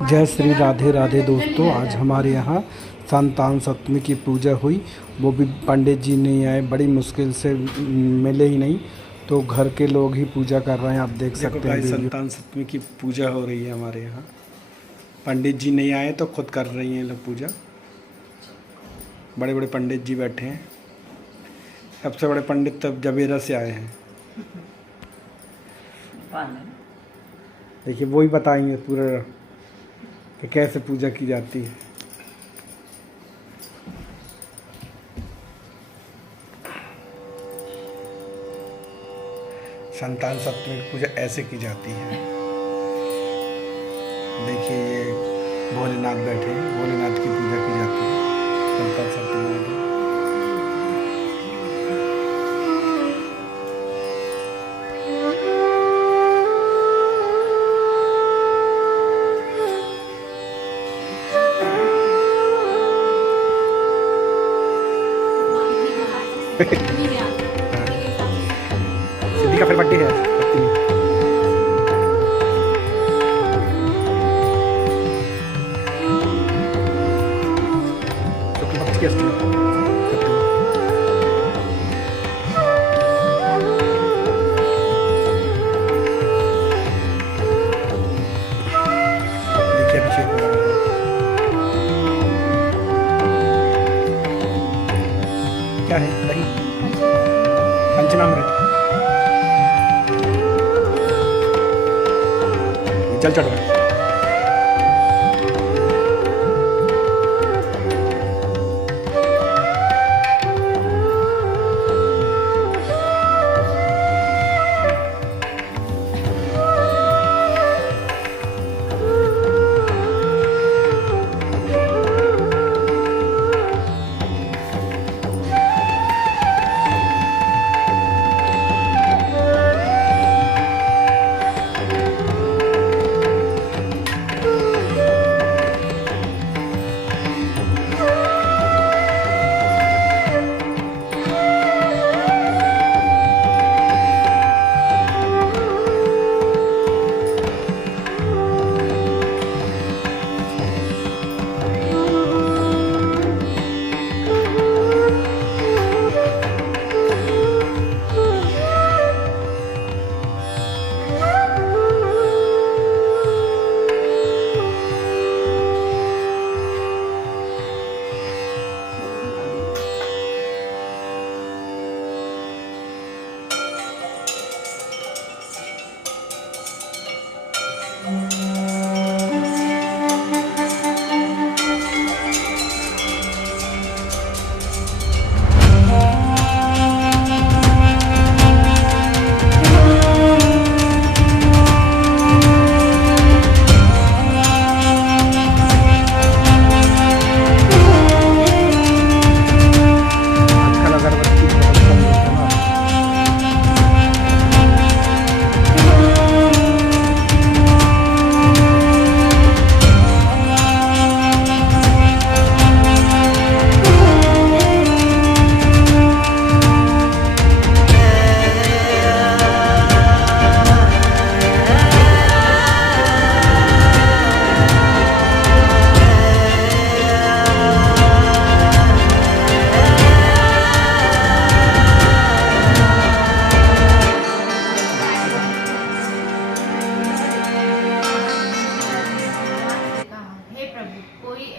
जय श्री राधे राधे दोस्तों। आज हमारे यहाँ संतान सप्तमी की पूजा हुई, वो भी पंडित जी नहीं आए, बड़ी मुश्किल से मिले ही नहीं, तो घर के लोग ही पूजा कर रहे हैं। आप देख सकते हैं संतान सप्तमी की पूजा हो रही है हमारे यहाँ। पंडित जी नहीं आए तो खुद कर रही हैं लोग पूजा। बड़े बड़े पंडित जी बैठे हैं। सबसे बड़े पंडित तब जबेरा से आए हैं। देखिए वो ही बताएंगे पूरा कि कैसे पूजा की जाती है। संतान सप्तमी की पूजा ऐसे की जाती है। देखिए ये भोलेनाथ बैठे हैं, भोलेनाथ की पूजा की जाती है संतान सप्तमी में। सिद्धि का फिर बर्थडे है। शुक्ल पक्ष की अष्टमी। देखिए अभिषेक हो रहा है। क्या है? दही, पंचनामृत, जल चढ़ रहा है।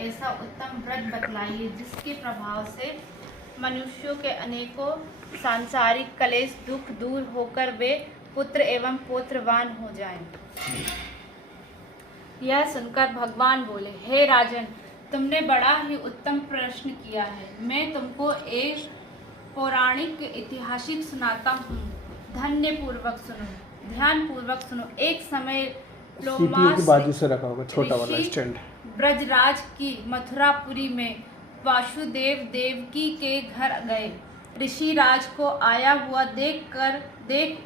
ऐसा उत्तम व्रत बतलाइए जिसके प्रभाव से मनुष्यों के अनेकों सांसारिक कलेश दुख दूर होकर वे पुत्र एवं पौत्रवान हो जाएं। यह सुनकर भगवान बोले, हे राजन, तुमने बड़ा ही उत्तम प्रश्न किया है। मैं तुमको एक पौराणिक ऐतिहासिक सुनाता हूँ। ध्यान पूर्वक सुनो। एक समय की बाजू से रखा होगा छोटा वाला स्टैंड। ब्रजराज की मथुरापुरी में वासुदेव देवकी के घर गए। ऋषि राज को आया हुआ देख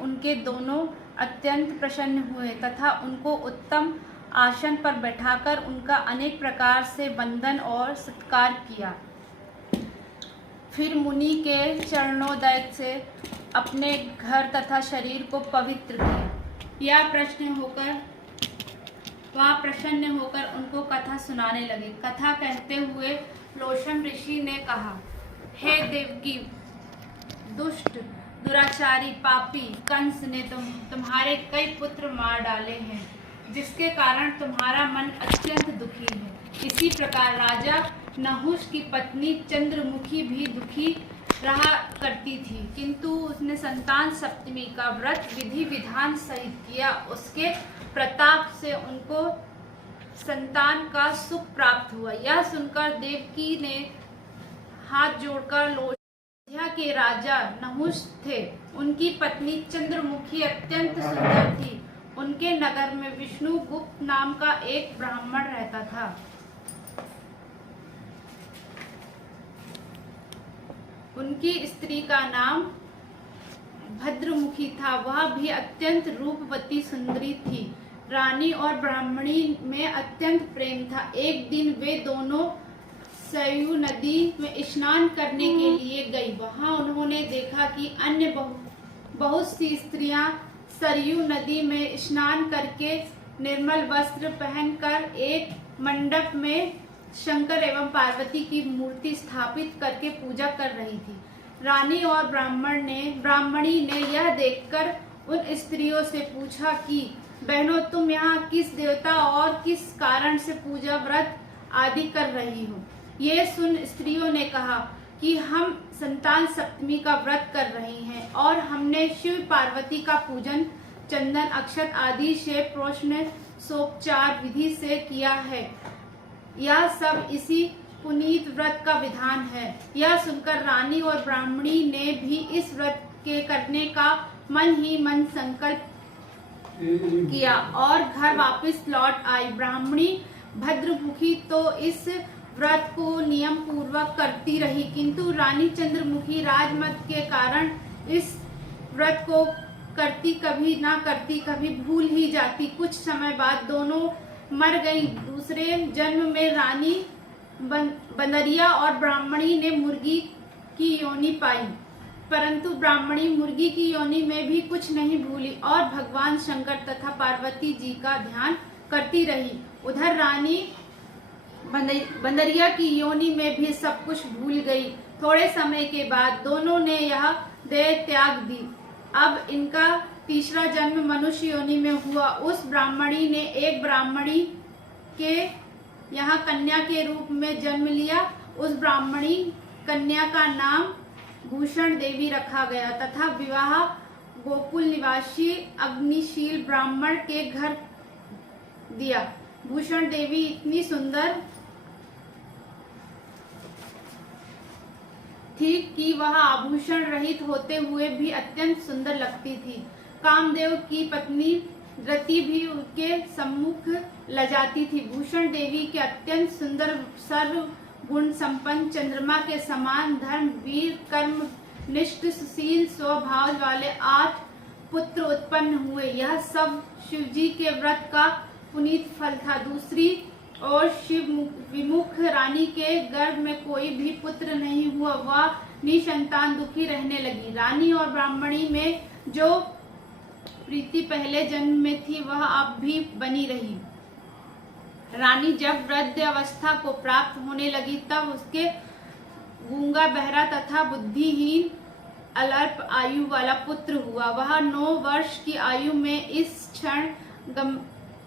उनके दोनों अत्यंत प्रसन्न हुए तथा उनको उत्तम आसन पर बैठाकर उनका अनेक प्रकार से वंदन और सत्कार किया। फिर मुनि के चरणोदय से अपने घर तथा शरीर को पवित्र किया। यह प्रश्न वहाँ प्रसन्न होकर उनको कथा सुनाने लगे। कथा कहते हुए लोशन ऋषि ने कहा, हे देवकी, दुष्ट दुराचारी पापी कंस ने तुम्हारे कई पुत्र मार डाले हैं, जिसके कारण तुम्हारा मन अत्यंत दुखी है। इसी प्रकार राजा नहुष की पत्नी चंद्रमुखी भी दुखी रहा करती थी, किंतु उसने संतान सप्तमी का व्रत विधि विधान सहित किया। उसके प्रताप से उनको संतान का सुख प्राप्त हुआ। यह सुनकर देवकी ने हाथ जोड़कर अयोध्या के राजा नहुष थे, उनकी पत्नी चंद्रमुखी अत्यंत सुंदर थी। उनके नगर में विष्णुगुप्त नाम का एक ब्राह्मण रहता था। उनकी स्त्री का नाम भद्रमुखी था। वह भी अत्यंत रूपवती सुंदरी थी। रानी और ब्राह्मणी में अत्यंत प्रेम था। एक दिन वे दोनों सरयू नदी में स्नान करने के लिए गई। वहां उन्होंने देखा कि अन्य बहुत सी स्त्रियां सरयू नदी में स्नान करके निर्मल वस्त्र पहनकर एक मंडप में शंकर एवं पार्वती की मूर्ति स्थापित करके पूजा कर रही थी। रानी और ब्राह्मणी ने यह देखकर उन स्त्रियों से पूछा कि बहनों, तुम यहाँ किस देवता और किस कारण से पूजा व्रत आदि कर रही हो? ये सुन स्त्रियों ने कहा कि हम संतान सप्तमी का व्रत कर रही हैं और हमने शिव पार्वती का पूजन चंदन अक्षत आदि से प्रोष्णोपचार विधि से किया है। यह सब इसी पुनीत व्रत का विधान है। यह सुनकर रानी और ब्राह्मणी ने भी इस व्रत के करने का मन ही मन संकल्प किया और घर वापस लौट आई। ब्राह्मणी भद्रमुखी तो इस व्रत को नियम पूर्वक करती रही, किंतु रानी चंद्रमुखी राजमत के कारण इस व्रत को करती कभी ना करती, कभी भूल ही जाती। कुछ समय बाद दोनों मर गई। दूसरे जन्म में रानी बंदरिया और ब्राह्मणी ने मुर्गी की योनि पाई, परंतु ब्राह्मणी मुर्गी की योनि में भी कुछ नहीं भूली और भगवान शंकर तथा पार्वती जी का ध्यान करती रही। उधर रानी बंदरिया की योनि में भी सब कुछ भूल गई। थोड़े समय के बाद दोनों ने यह देह त्याग दी। अब इनका तीसरा जन्म मनुष्य योनि में हुआ। उस ब्राह्मणी ने एक ब्राह्मणी के यहाँ कन्या के रूप में जन्म लिया। उस ब्राह्मणी कन्या का नाम भूषण देवी रखा गया तथा विवाह गोकुल निवासी अग्निशील ब्राह्मण के घर दिया। भूषण देवी इतनी सुंदर थी कि वह आभूषण रहित होते हुए भी अत्यंत सुंदर लगती थी। कामदेव की पत्नी रति भी उनके सम्मुख लजाती थी। भूषण देवी के अत्यंत सुंदर सर्व गुण संपन्न चंद्रमा के समान धर्म वीर कर्म निष्ठ सुशील स्वभाव वाले 8 पुत्र उत्पन्न हुए। यह सब शिवजी के व्रत का पुनीत फल था। दूसरी और शिव विमुख रानी के गर्भ में कोई भी पुत्र नहीं हुआ। वह निसंतान दुखी रहने लगी। रानी और ब्राह्मणी में जो प्रीति पहले जन्म में थी वह अब भी बनी रही। रानी जब वृद्ध अवस्था को प्राप्त होने लगी तब उसके गूंगा बहरा तथा बुद्धिहीन अल्प आयु वाला पुत्र हुआ। वह 9 वर्ष की आयु में इस क्षण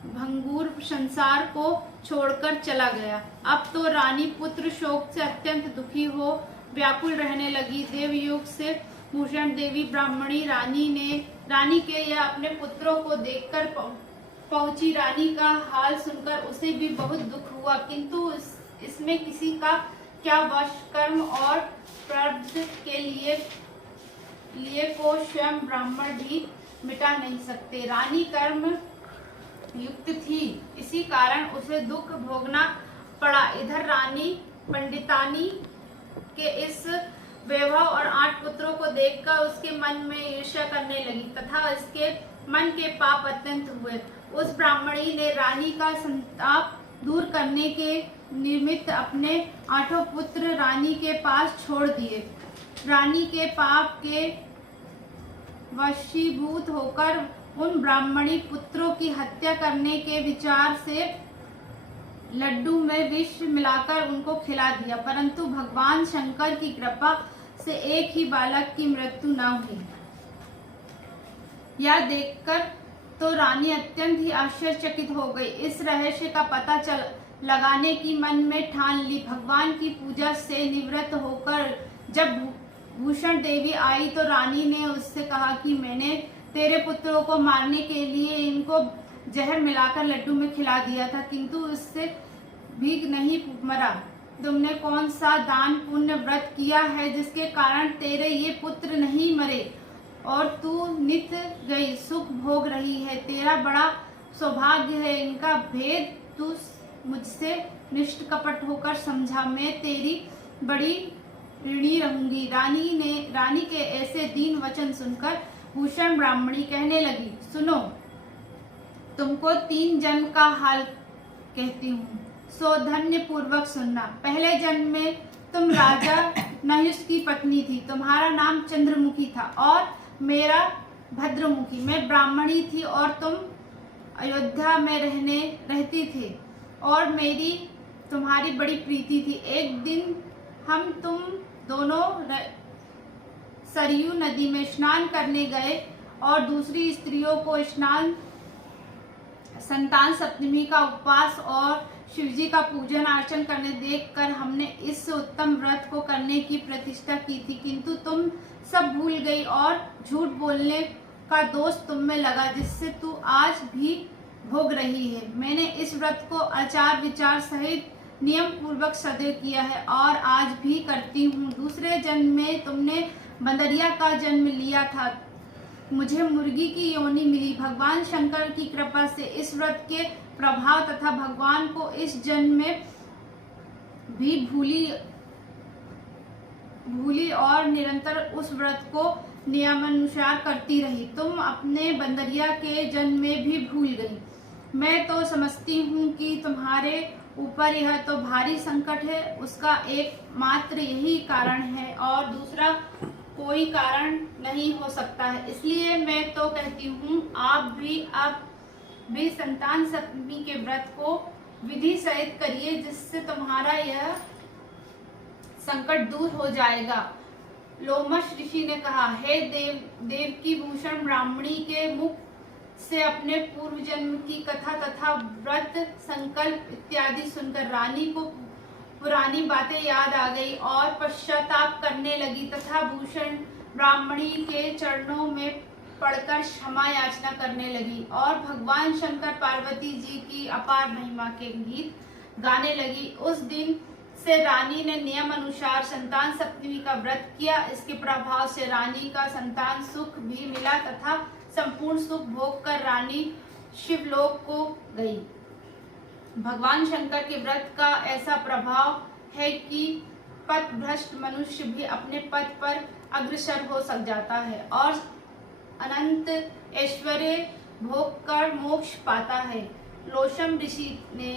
भंगुर संसार को छोड़कर चला गया। अब तो रानी पुत्र शोक से अत्यंत दुखी हो व्याकुल रहने लगी। देवयोग से भूषण देवी ब्राह्मणी रानी के या अपने पुत्रों को देखकर पहुंची। रानी का हाल सुनकर उसे भी बहुत दुख हुआ, किंतु इसमें किसी का क्या वश? कर्म और प्रारब्ध के लिए को स्वयं ब्राह्मण भी मिटा नहीं सकते। रानी कर्म युक्त थी, इसी कारण उसे दुख भोगना पड़ा। इधर रानी पंडितानी के इस वैभव और 8 पुत्रों को देखकर उसके मन में ईर्ष्या करने लगी तथा इसके मन के पाप अत्यंत हुए। उस ब्राह्मणी ने रानी का संताप दूर करने के निमित्त अपने 8 पुत्र रानी के पास छोड़ दिए। रानी के पाप के वशीभूत होकर उन ब्राह्मणी पुत्रों की हत्या करने के विचार से लड्डू में विष मिलाकर उनको खिला दिया, परंतु भगवान शंकर की कृपा से एक ही बालक की मृत्यु न हुई। यह देखकर तो रानी अत्यंत ही आश्चर्यचकित हो गई। इस रहस्य का पता लगाने की मन में ठान ली। भगवान की पूजा से निवृत्त होकर जब भूषण देवी आई तो रानी ने उससे कहा कि मैंने तेरे पुत्रों को मारने के लिए इनको जहर मिलाकर लड्डू में खिला दिया था, किंतु उससे भी नहीं मरा। तुमने कौन सा दान पुण्य व्रत किया है जिसके कारण तेरे ये पुत्र नहीं मरे और तू नित्य गई सुख भोग रही है? तेरा बड़ा सौभाग्य है। इनका भेद तू मुझसे निष्कपट होकर समझा। मैं तेरी बड़ी ऋणी रहूंगी। रानी के ऐसे दीन वचन सुनकर भूषण ब्राह्मणी कहने लगी, सुनो, तुमको 3 जन्म का हाल कहती हूँ, सो धन्य पूर्वक सुनना। पहले जन्म में तुम राजा नहुष की पत्नी थी। तुम्हारा नाम चंद्रमुखी था और मेरा भद्रमुखी। मैं ब्राह्मणी थी और तुम अयोध्या में रहती थे और मेरी तुम्हारी बड़ी प्रीति थी। एक दिन हम तुम दोनों सरयू नदी में स्नान करने गए और दूसरी स्त्रियों को संतान सप्तमी का उपवास और शिवजी का पूजन अर्चन करने देखकर हमने इस उत्तम व्रत को करने की प्रतिष्ठा की थी, किंतु तुम सब भूल गई और झूठ बोलने का दोष तुम में लगा, जिससे तू आज भी भोग रही है। मैंने इस व्रत को आचार विचार सहित नियम पूर्वक सदैव किया है और आज भी करती हूँ। दूसरे जन्म में तुमने बंदरिया का जन्म लिया था, मुझे मुर्गी की योनि मिली। भगवान शंकर की कृपा से इस व्रत के प्रभाव तथा भगवान को इस जन्म में भी भूली और निरंतर उस व्रत को नियमानुसार करती रही। तुम अपने बंदरिया के जन्म में भी भूल गई। मैं तो समझती हूँ कि तुम्हारे ऊपर यह तो भारी संकट है, उसका एकमात्र यही कारण है और दूसरा कोई कारण नहीं हो सकता है। इसलिए मैं तो कहती हूँ आप भी संतान सप्तमी के व्रत को विधि सहित करिए, जिससे तुम्हारा यह संकट दूर हो जाएगा। लोमश ऋषि ने कहा, हे देवकी भूषण ब्राह्मणी के मुख से अपने पूर्व जन्म की कथा तथा व्रत संकल्प इत्यादि सुनकर रानी को पुरानी बातें याद आ गई और पश्चाताप करने लगी तथा भूषण ब्राह्मणी के चरणों में पड़कर क्षमा याचना करने लगी और भगवान शंकर पार्वती जी की अपार महिमा के गीत गाने लगी। उस दिन से रानी ने नियम अनुसार संतान सप्तमी का व्रत किया। इसके प्रभाव से रानी का संतान सुख भी मिला तथा संपूर्ण सुख भोग कर रानी शिवलोक को गई। भगवान शंकर के व्रत का ऐसा प्रभाव है कि पथ भ्रष्ट मनुष्य भी अपने पथ पर अग्रसर हो सक जाता है और अनंत ऐश्वर्य भोग कर मोक्ष पाता है। लोशम ऋषि ने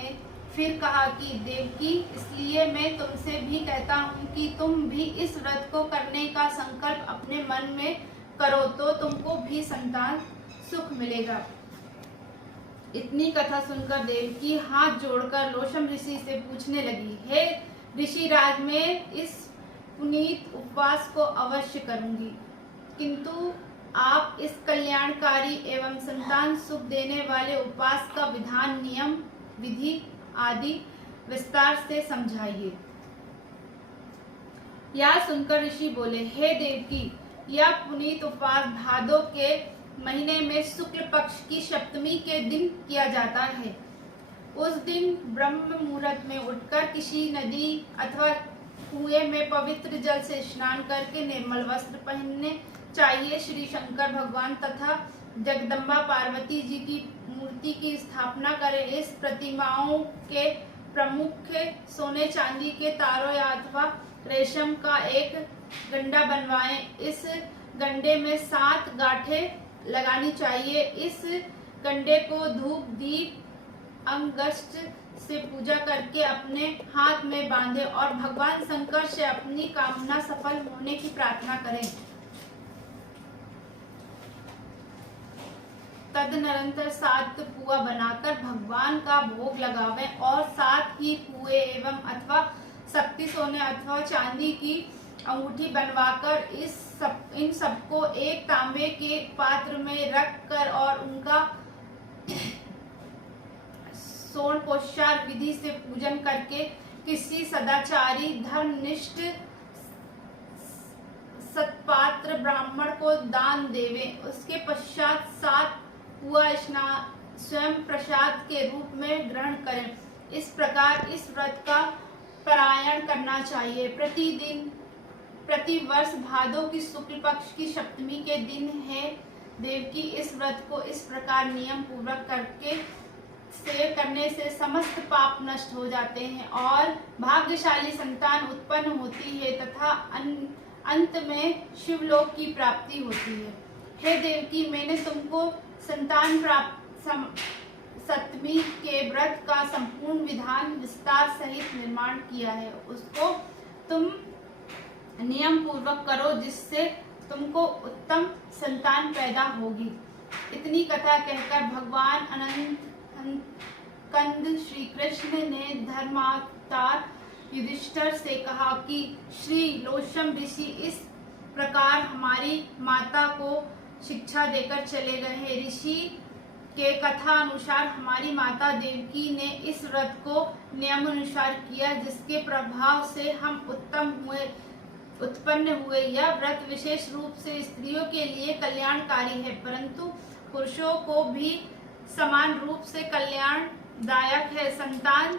फिर कहा कि देवकी, इसलिए मैं तुमसे भी कहता हूँ कि तुम भी इस व्रत को करने का संकल्प अपने मन में करो तो तुमको भी संतान सुख मिलेगा। इतनी कथा सुनकर देवकी हाथ जोड़कर लोशम ऋषि से पूछने लगी, हे ऋषिराज, मैं इस पुनीत उपवास को अवश्य करूंगी, किंतु आप इस कल्याणकारी एवं संतान सुख देने वाले उपवास का विधान, नियम, विधि आदि विस्तार से समझाइए। यह सुनकर ऋषि बोले, हे देवकी, यह पुनीत उपवास भादो के महीने में शुक्ल पक्ष की सप्तमी के दिन किया जाता है। उस दिन ब्रह्म मुहूर्त में उठकर किसी नदी अथवा कुएं में पवित्र जल से स्नान करके निर्मल वस्त्र पहनने चाहिए। श्री शंकर भगवान तथा जगदम्बा पार्वती जी की मूर्ति की स्थापना करें। इस प्रतिमाओं के प्रमुख सोने चांदी के तारों या अथवा रेशम का एक गंडा बनवाएं। इस गंडे में 7 गांठें लगानी चाहिए। इस गंडे को धूप दीप अंगष्ट से पूजा करके अपने हाथ में बांधे और भगवान शंकर से अपनी कामना सफल होने की प्रार्थना करें। तदनंतर 7 पुआ बनाकर भगवान का भोग लगावें और साथ ही पुए एवं अथवा शक्ति सोने अथवा चांदी की अंगूठी बनवाकर इन सबको एक तांबे के पात्र में रखकर और उनका षोडशोपचार विधि से पूजन करके किसी सदाचारी धर्मनिष्ठ सत्पात्र ब्राह्मण को दान देवें। उसके पश्चात 7 पुआ स्वयं प्रसाद के रूप में ग्रहण करें। इस प्रकार इस व्रत का पारायण करना चाहिए। प्रतिवर्ष भादों की शुक्ल पक्ष की सप्तमी के दिन है देवकी इस व्रत को इस प्रकार नियम पूर्वक करने से समस्त पाप नष्ट हो जाते हैं और भाग्यशाली संतान उत्पन्न होती है तथा अंत में शिवलोक की प्राप्ति होती है। हे देवकी, मैंने तुमको संतान प्राप्त सप्तमी के व्रत का संपूर्ण विधान विस्तार सहित निर्माण किया है। उसको तुम नियम पूर्वक करो जिससे तुमको उत्तम संतान पैदा होगी। इतनी कथा कहकर भगवान अनंत कंद श्री कृष्ण ने धर्मावतार युधिष्ठिर से कहा कि श्री लोशम ऋषि इस प्रकार हमारी माता को शिक्षा देकर चले गए हैं। ऋषि के कथा अनुसार हमारी माता देवकी ने इस व्रत को नियम अनुसार किया जिसके प्रभाव से हम उत्पन्न हुए। यह व्रत विशेष रूप से स्त्रियों के लिए कल्याणकारी है परंतु पुरुषों को भी समान रूप से कल्याणदायक है। संतान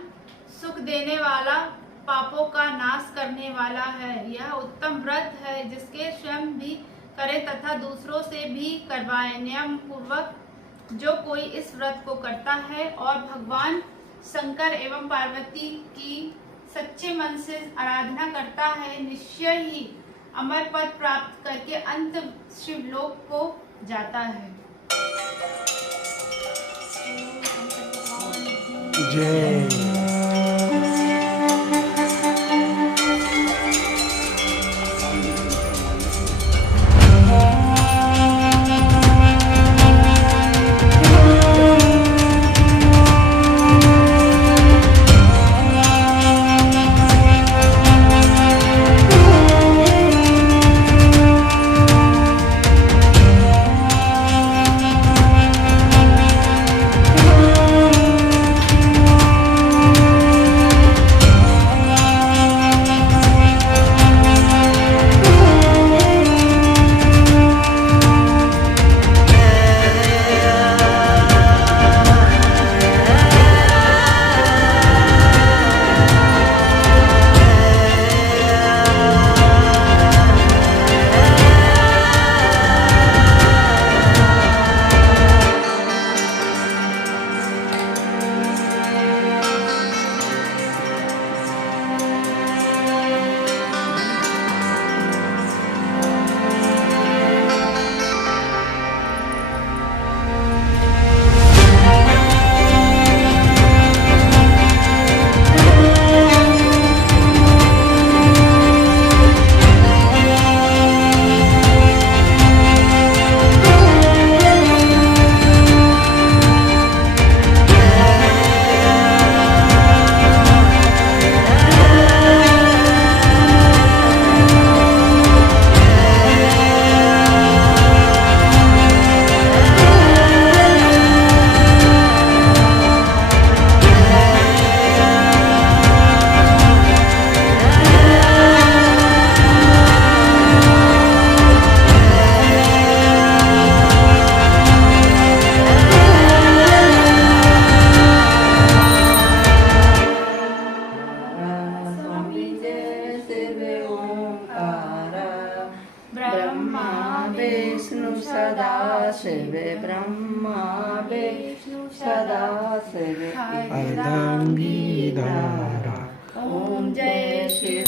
सुख देने वाला, पापों का नाश करने वाला है। यह उत्तम व्रत है जिसके स्वयं भी करे तथा दूसरों से भी करवाए। नियम पूर्वक जो कोई इस व्रत को करता है और भगवान शंकर एवं पार्वती की सच्चे मन से आराधना करता है, निश्चय ही अमर पद प्राप्त करके अंत शिवलोक को जाता है। जय। शिव ब्रह्मा विष्णु सदा शिव अर्धांगीधारा। ओम जय शिव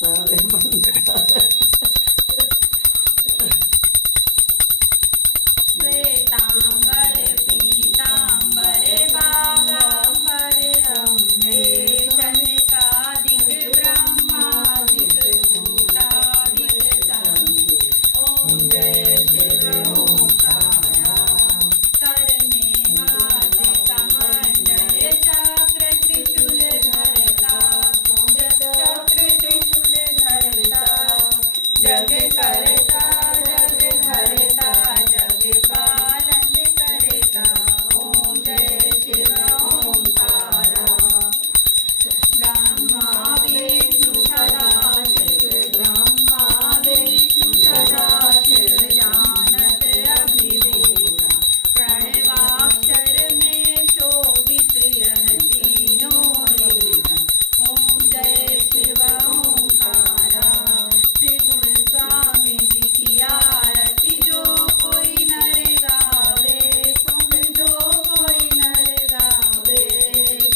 सारे बंद कर। श्वेतांबर पीतांबर बागांबर अम्बे शनकादिक ब्रह्मादिक भूतादिक संगे। ओम जय शिव ओंकारा। कर में हाथ कमंडल चक्र त्रिशूल धरता। चक्र त्रिशूल धरता। जग करता जग धरता जग पालन करता। ओम जय शिव ओंकारा। ब्रह्मा विष्णु सदा शिव ब्रह्मा विष्णु सदा शिव जानत अभिवेक। प्रणवाक्षर में शोभित यह तीनों वेद। ओम जय शिव ओंकारा। श्री गुरु स्वामी जी की आरती जो कोई नर गावे। जो कोई नर गावे।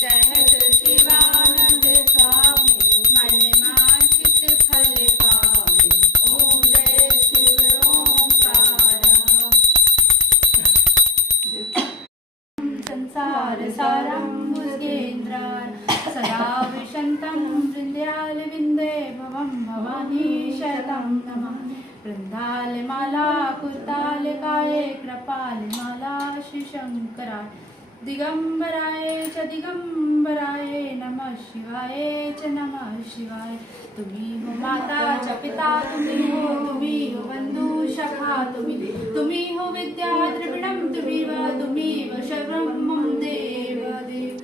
कहत शिवानंद स्वामी मन मांसित फल पावे। ओम जय शिव ओंकारा। संसार सारं भुजगेन्द्रान् सदा विशन्तं वृन्द्यालविन्दे भवं भवानी शतं नमामि। वृन्दालमाला कुर्तालकाये कृपालमाला श्रीशङ्कराय। दिगम्बराय च दिगम्बराय नमः शिवाय च नमः शिवाय। तुम्ही हो माता च पिता तुम्ही हो बंधु सखा तुम्ही हो विद्या द्रविणं तुम्ही व शब्रह्मं देव देव।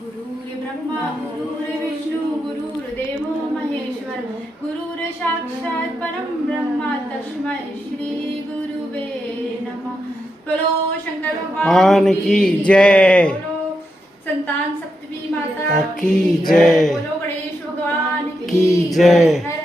गुरुर्ब्रह्मा गुरुर्विष्णु गुरुर्देवो महेश्वर। गुरुर् साक्षात् परं ब्रह्म तस्मै श्री गुरुवे नमः। बोलो शंकर भगवान की जय। बोलो संतान सप्तमी माता की जय। बोलो गणेश भगवान की जय।